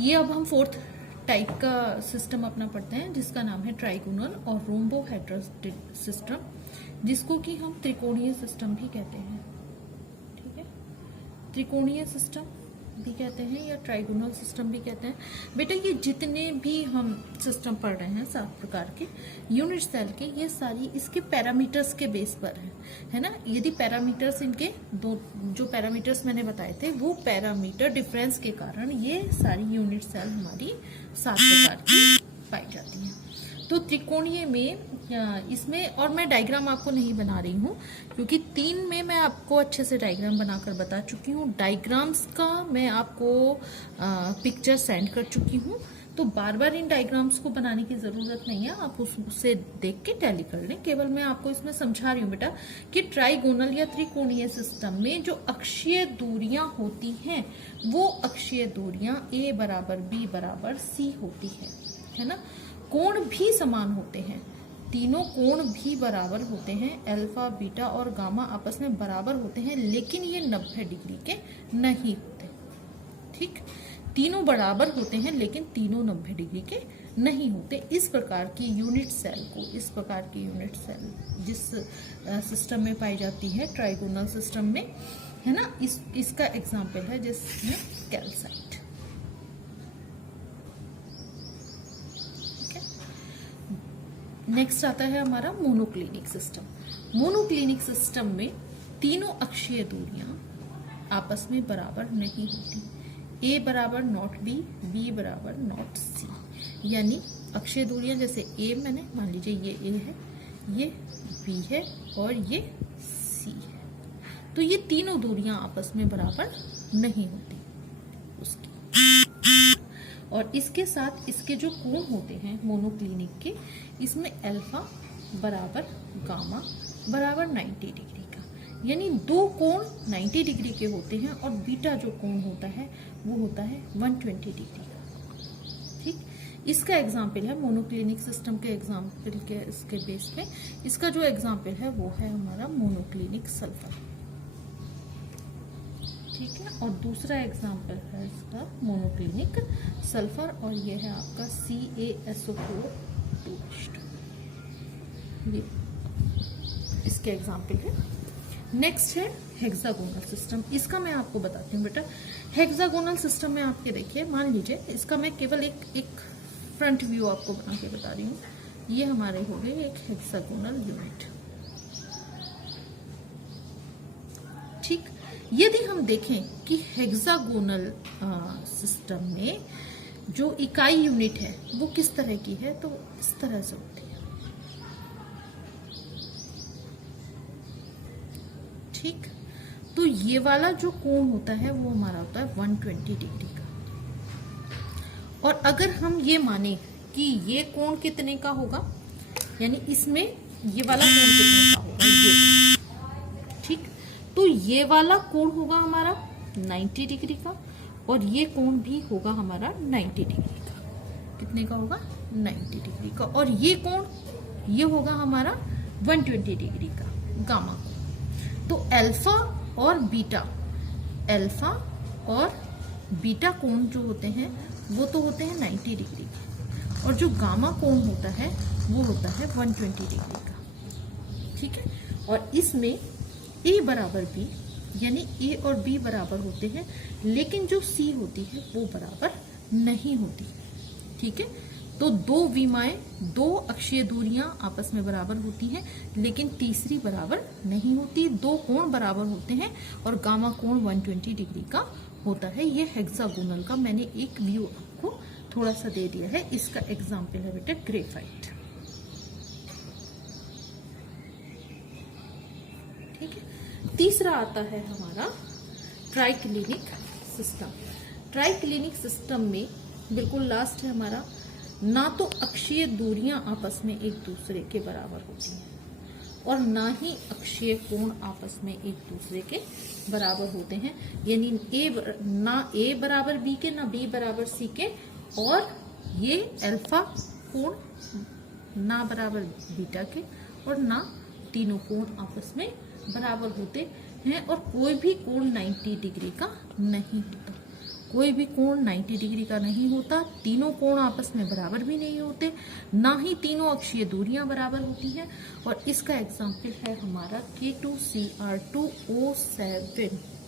ये अब हम फोर्थ टाइप का सिस्टम अपना पढ़ते हैं जिसका नाम है ट्राइगोनल और रोम्बोहेड्रस सिस्टम, जिसको कि हम त्रिकोणीय सिस्टम भी कहते हैं। ठीक है, त्रिकोणीय सिस्टम भी कहते हैं या ट्राइगोनल सिस्टम भी कहते हैं। बेटा ये जितने भी हम सिस्टम पढ़ रहे हैं 7 प्रकार के यूनिट सेल के, ये सारी इसके पैरामीटर्स के बेस पर है ना। यदि पैरामीटर्स इनके दो जो पैरामीटर्स मैंने बताए थे वो पैरामीटर डिफरेंस के कारण ये सारी यूनिट सेल हमारी 7 प्रकार की पाई जाती हैं। तो त्रिकोणीय में इसमें, और मैं डायग्राम आपको नहीं बना रही हूँ क्योंकि 3 में मैं आपको अच्छे से डायग्राम बनाकर बता चुकी हूँ। डायग्राम्स का मैं आपको पिक्चर सेंड कर चुकी हूँ, तो बार बार इन डायग्राम्स को बनाने की जरूरत नहीं है, आप उससे देख के टैली कर लें। केवल मैं आपको इसमें समझा रही हूँ बेटा कि ट्राइगोनल या त्रिकोणीय सिस्टम में जो अक्षीय दूरियां होती हैं वो अक्षीय दूरियां a बराबर b बराबर c होती है ना। कोण भी समान होते हैं, तीनों कोण भी बराबर होते हैं, अल्फा बीटा और गामा आपस में बराबर होते हैं, लेकिन ये 90 डिग्री के नहीं होते। ठीक, तीनों बराबर होते हैं लेकिन तीनों 90 डिग्री के नहीं होते। इस प्रकार की यूनिट सेल को, इस प्रकार की यूनिट सेल जिस सिस्टम में पाई जाती है ट्राइगोनल सिस्टम में, है ना, इसका एग्जाम्पल है जिसमें कैल्साइट। नेक्स्ट आता है हमारा मोनोक्लिनिक सिस्टम। मोनोक्लिनिक सिस्टम में तीनों अक्षीय दूरियां आपस में बराबर नहीं होती। a बराबर नॉट b, b बराबर नॉट c, यानी अक्षीय दूरियां जैसे a, मैंने मान लीजिए ये a है, ये b है और ये c है, तो ये तीनों दूरियां आपस में बराबर नहीं होती उसकी। और इसके साथ इसके जो कोण होते हैं मोनोक्लिनिक के, इसमें अल्फा बराबर गामा बराबर 90 डिग्री का, यानी 2 कोण 90 डिग्री के होते हैं और बीटा जो कोण होता है वो होता है 120 डिग्री का। ठीक, इसका एग्जाम्पल है मोनोक्लिनिक सिस्टम के एग्जाम्पल के इसके बेस पे, इसका जो एग्जाम्पल है वो है हमारा मोनोक्लिनिक सल्फर। ठीक है, और दूसरा एग्जाम्पल है इसका मोनोक्लिनिक सल्फर और ये है आपका CaSO4 ये इसके एग्जाम्पल है। नेक्स्ट है हेक्सागोनल सिस्टम। इसका मैं आपको बताती हूँ बेटा। हेक्सागोनल सिस्टम में आपके देखिए, मान लीजिए इसका मैं केवल एक फ्रंट व्यू आपको बना के बता रही हूँ। ये हमारे हो गए एक हेक्सागोनल यूनिट। ठीक, यदि हम देखें कि हेक्सागोनल सिस्टम में जो इकाई यूनिट है वो किस तरह की है, तो इस तरह से होती है। ठीक, तो ये वाला जो कोण होता है वो हमारा होता है 120 डिग्री का। और अगर हम ये माने कि ये कोण कितने का होगा, यानी इसमें ये वाला कोण कितने का होगा, ये, ठीक, तो ये वाला कोण होगा हमारा 90 डिग्री का और ये कोण भी होगा हमारा 90 डिग्री का। कितने का होगा? 90 डिग्री का। और ये कोण, ये होगा हमारा 120 डिग्री का, गामा कोण। तो अल्फा और बीटा कोण जो होते हैं वो तो होते हैं 90 डिग्री के, और जो गामा कोण होता है वो होता है 120 डिग्री का। ठीक है, और इसमें a बराबर b, यानी a और b बराबर होते हैं, लेकिन जो c होती है वो बराबर नहीं होती। ठीक है, तो 2 विमाएं, 2 अक्षीय दूरियां आपस में बराबर होती हैं, लेकिन तीसरी बराबर नहीं होती। 2 कोण बराबर होते हैं और गामा कोण 120 डिग्री का होता है। ये हेक्सागोनल का मैंने एक व्यू आपको थोड़ा सा दे दिया है। इसका एग्जाम्पल है बेटा ग्रेफाइट। ठीक है, तीसरा आता है हमारा ट्राइक्लिनिक सिस्टम। ट्राइक्लिनिक सिस्टम में बिल्कुल लास्ट है हमारा, ना तो अक्षीय दूरियां आपस में एक दूसरे के बराबर होती हैं और ना ही अक्षीय कोण आपस में एक दूसरे के बराबर होते हैं, यानी ना a बराबर b के, ना b बराबर c के, और ये अल्फा कोण ना बराबर बीटा के, और ना तीनों कोण आपस में बराबर होते हैं, और कोई भी कोण 90 डिग्री का नहीं होता। कोई भी कोण 90 डिग्री का नहीं होता, तीनों कोण आपस में बराबर भी नहीं होते, ना ही तीनों अक्षीय दूरियां बराबर होती हैं। और इसका एग्जाम्पल है हमारा K2CR2O7।